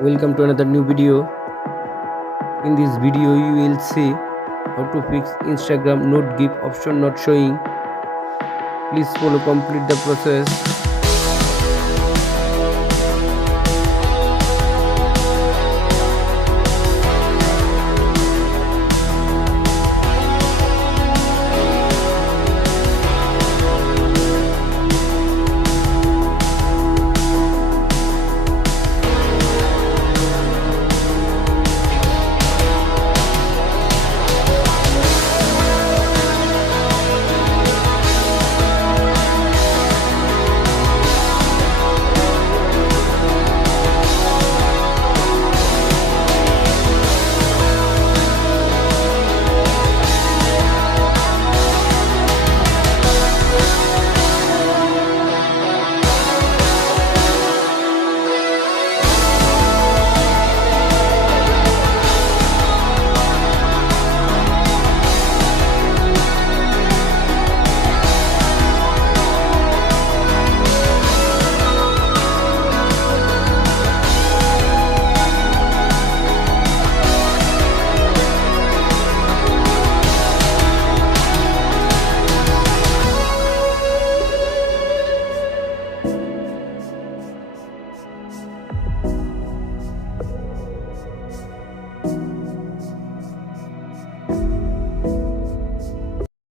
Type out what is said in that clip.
Welcome to another new video. In this video you will see how to fix Instagram note GIF option not showing. Please follow complete the process.